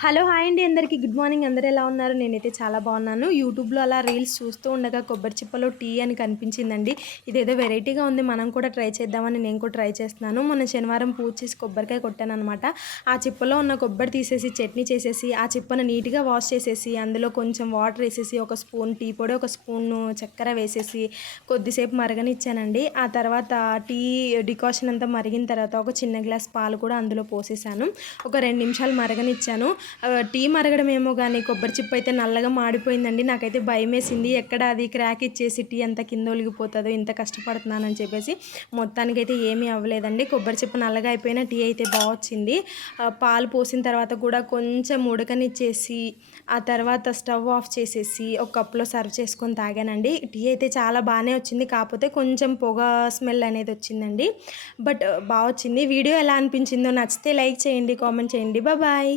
Hello! Hi అండి అందరికీ. Good morning. అందరూ ఎలా ఉన్నారు? నేనైతే చాలా బాగున్నాను. యూట్యూబ్‌లో అలా రీల్స్ చూస్తూ ఉండగా కొబ్బరి చిప్పలో టీ అని కనిపించిందండి. ఇదేదో వెరైటీగా ఉంది. మనం కూడా ట్రై చేద్దామని నేను కూడా ట్రై చేస్తున్నాను. మొన్న శనివారం పూజ చేసి కొబ్బరికాయ కొట్టాననమాట. ఆ చిప్పలో ఉన్న కొబ్బరి తీసేసి చట్నీ చేసేసి, ఆ చిప్పను నీట్‌గా వాష్ చేసేసి, అందులో కొంచెం వాటర్ ఏసేసి, ఒక స్పూన్ టీ పొడి, ఒక స్పూను చక్కెర వేసేసి కొద్దిసేపు మరగనిచ్చానండి. ఆ తర్వాత టీ డికాషన్ అంతా మరిగిన తర్వాత ఒక చిన్న గ్లాస్ పాలు కూడా అందులో పోసేసాను. ఒక 2 నిమిషాలు మరగనిచ్చాను. టీ మరగడమేమో గానీ కొబ్బరి చిప్ప అయితే నల్లగా మాడిపోయిందండి. నాకైతే భయమేసింది. ఎక్కడ అది క్రాక్ ఇచ్చేసి టీ అంతా కింద ఒలిగిపోతదో, ఇంత కష్టపడుతున్నానని చెప్పేసి. మొత్తానికైతే ఏమీ అవ్వలేదండి. కొబ్బరి చిప్ప నల్లగా అయిపోయినా టీ అయితే బా వచ్చింది. పాలు పోసిన తర్వాత కూడా కొంచెం ఉడకనిచ్చేసి, ఆ తర్వాత స్టవ్ ఆఫ్ చేసేసి ఒక కప్‌లో సర్వ్ చేసుకొని తాగానండి. టీ అయితే చాలా బానే వచ్చింది. కాపోతే కొంచెం పొగ స్మెల్ అనేది వచ్చిందండి. బట్ బా వచ్చింది. వీడియో ఎలా అనిపించిందో నచ్చితే లైక్ చేయండి, కామెంట్ చేయండి. బాయ్.